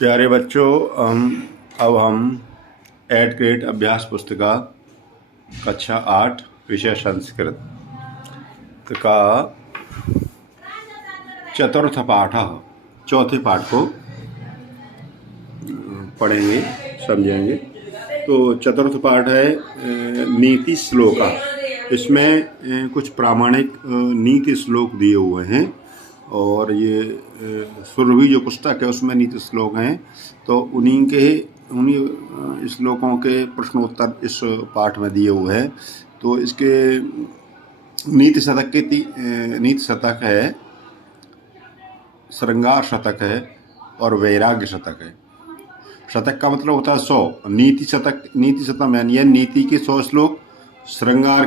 प्यारे बच्चों, अब हम 8th ग्रेड अभ्यास पुस्तिका कक्षा 8 विषय संस्कृत का चतुर्थ पाठ, चौथे पाठ को पढ़ेंगे, समझेंगे। तो चतुर्थ पाठ है नीति श्लोका। इसमें कुछ प्रामाणिक नीति श्लोक दिए हुए हैं और ये सुरभि जो पुस्तक है उसमें नीति श्लोक हैं। तो उन्हीं श्लोकों के प्रश्नोत्तर इस पाठ में दिए हुए हैं। तो इसके नीति शतक है, श्रृंगार शतक है और वैराग्य शतक है। शतक का मतलब होता है 100। नीति शतक यानी नीति के 100 श्लोक, श्रृंगार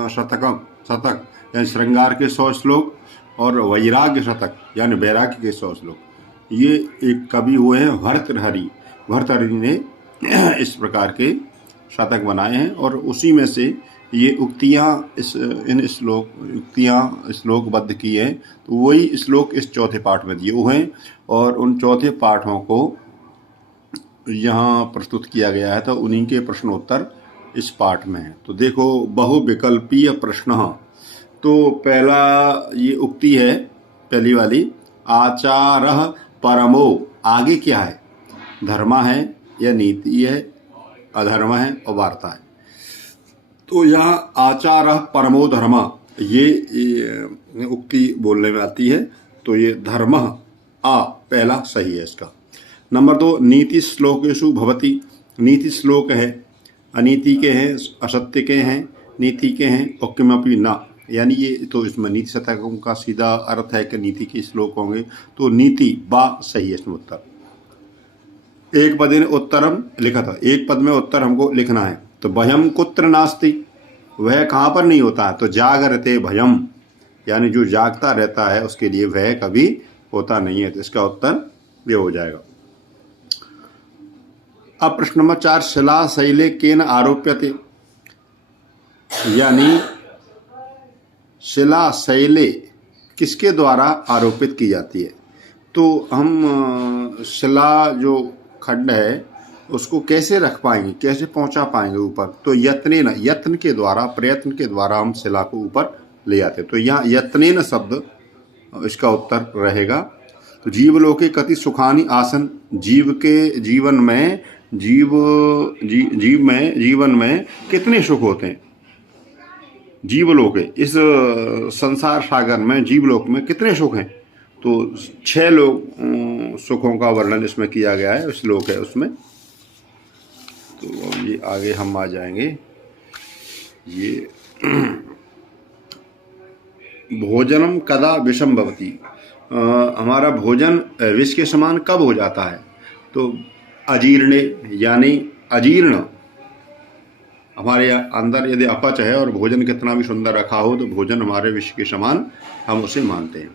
शतक यानी श्रृंगार के 100 श्लोक और वैराग्य शतक यानी वैराग्य के 100 श्लोक। ये एक कवि हुए हैं भर्तृहरि ने इस प्रकार के शतक बनाए हैं और उसी में से ये उक्तियाँ श्लोकबद्ध की हैं। तो वही श्लोक इस चौथे पाठ में दिए हुए हैं और उन चौथे पाठों को यहाँ प्रस्तुत किया गया है। तो उन्हीं के प्रश्नोत्तर इस पाठ में है। तो देखो, बहुविकल्पीय प्रश्न। तो पहला ये उक्ति है, पहली वाली, आचारः परमो। आगे क्या है? धर्म है या नीति है, अधर्म है और वार्ता है। तो यहाँ आचारः परमो धर्म ये उक्ति बोलने में आती है। तो ये धर्म पहला सही है इसका। नंबर 2, नीति श्लोकेषु भवति। नीति श्लोक है, अनीति के हैं, असत्य के हैं, नीति के हैं और किमपि न, यानी ये तो इसमें नीति शतकों का सीधा अर्थ है कि नीति के श्लोक होंगे। तो नीति बा सही है इसमें उत्तर। एक पद ने उत्तरम लिखा था, एक पद में उत्तर हमको लिखना है। तो भयम कुत्र नास्ति, वह कहाँ पर नहीं होता है? तो जागरते भयम, यानी जो जागता रहता है उसके लिए वह कभी होता नहीं है। तो इसका उत्तर ये हो जाएगा। अब प्रश्न नंबर 4, शिला शैले केन आरोप्यते, यानी शिला शैले किसके द्वारा आरोपित की जाती है? तो हम शिला जो खंड है उसको कैसे रख पाएंगे, कैसे पहुंचा पाएंगे ऊपर? तो यत्न के द्वारा, प्रयत्न के द्वारा हम शिला को ऊपर ले जाते हैं। तो यहाँ यत्नेन शब्द इसका उत्तर रहेगा। तो जीवलोके कति सुखानि आसन, जीव के जीवन में कितने सुख होते हैं? जीवलोके, इस संसार सागर में जीवलोक में कितने सुख हैं? तो 6 सुखों का वर्णन इसमें किया गया है, श्लोक है उसमें। तो ये आगे हम आ जाएंगे। ये भोजनम कदा विषम भवति, हमारा भोजन विष के समान कब हो जाता है? तो अजीर्णे, यानी अजीर्ण, हमारे अंदर यदि अपच है और भोजन कितना भी सुंदर रखा हो तो भोजन हमारे विष के समान हम उसे मानते हैं।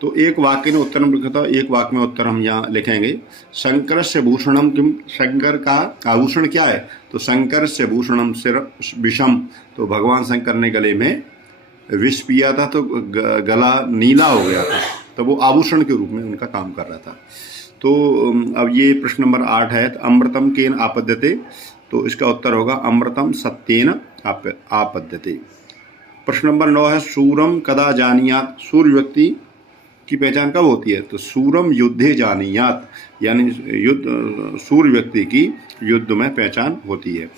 तो एक वाक्य में उत्तर लिखा था, एक वाक्य में उत्तर हम यहाँ लिखेंगे। शंकर से भूषणम किम, शंकर का आभूषण क्या है? तो शंकर से भूषणम सिर विषम, तो भगवान शंकर ने गले में विष पिया था तो गला नीला हो गया था, तो वो आभूषण के रूप में उनका काम कर रहा था। तो अब ये प्रश्न नंबर 8 है, तो अमृतम केन आपद्यते, तो इसका उत्तर होगा अमृतम सत्येन आपद्यते। प्रश्न नंबर 9 है, सूरम कदा जानीयात, सूर्य व्यक्ति की पहचान कब होती है? तो सूरम युद्धे जानीयात, यानी सूर्य व्यक्ति की युद्ध में पहचान होती है।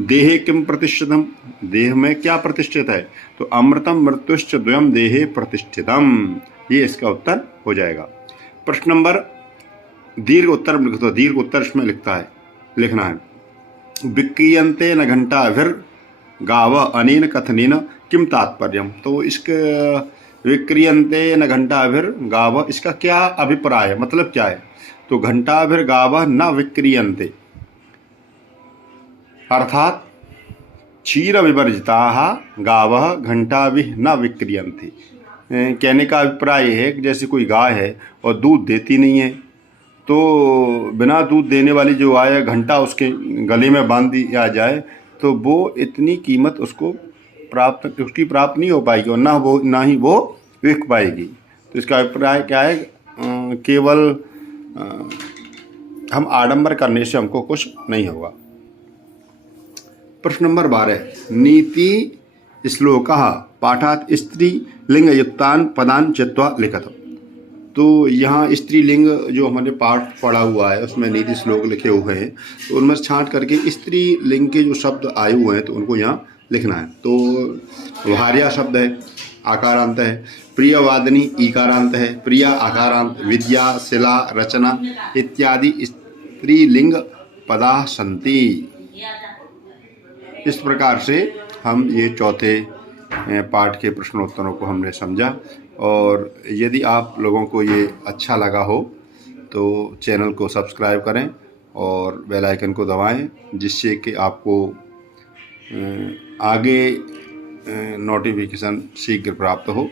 देहे किम प्रतिष्ठितम, देह में क्या प्रतिष्ठित है? तो अमृतम मृत्युश्च द्वयम देहे प्रतिष्ठितम, ये इसका उत्तर हो जाएगा। प्रश्न नंबर दीर्घ उत्तर लिखता, दीर्घ उत्तर इसमें लिखना है। विक्रियन्ते न घंटाभिर् गाव अनेन कथनेन किम तात्पर्यम, तो इसके विक्रियन्ते न घंटाभिर् गाव, इसका क्या अभिप्राय है, मतलब क्या है? तो घंटाभिर् गाव न विक्रियन्ते, अर्थात क्षीर विवर्जिताः गावः घंटाभिः न विक्रियन्ते। कहने का अभिप्राय है कि जैसे कोई गाय है और दूध देती नहीं है, तो बिना दूध देने वाली जो गाय है, घंटा उसके गले में बांध दिया जाए तो वो इतनी कीमत उसकी प्राप्त नहीं हो पाएगी और ना ही वो बिक पाएगी। तो इसका अभिप्राय क्या है? केवल हम आडंबर करने से हमको कुछ नहीं होगा। प्रश्न नंबर 12, नीति श्लोकः पाठात् स्त्रीलिंगयुक्तान् पदान् चित्वा लिखत। तो यहाँ स्त्रीलिंग जो हमने पाठ पढ़ा हुआ है उसमें नीति श्लोक लिखे हुए हैं, तो उनमें से छांट करके स्त्रीलिंग के जो शब्द आए हुए हैं तो उनको यहाँ लिखना है। तो भार्या शब्द है, आकारांत है। प्रियवादिनी ईकारांत है, प्रिया आकारांत। विद्या, शिला, रचना इत्यादि स्त्रीलिंग पदा सन्ति। इस प्रकार से हम ये चौथे पाठ के प्रश्नोत्तरों को हमने समझा। और यदि आप लोगों को ये अच्छा लगा हो तो चैनल को सब्सक्राइब करें और बेल आइकन को दबाएं, जिससे कि आपको आगे नोटिफिकेशन शीघ्र प्राप्त हो।